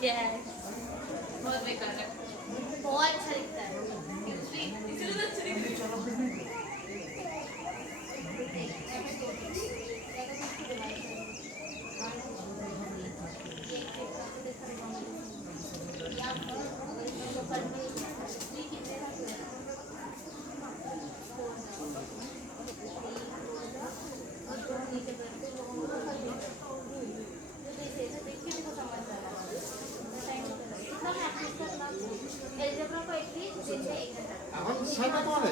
Yes. बहुत बेकार है, बहुत अच्छा दिखता है इसलिए तो अच्छा दिख रही है। এখন ছয়টা তোমার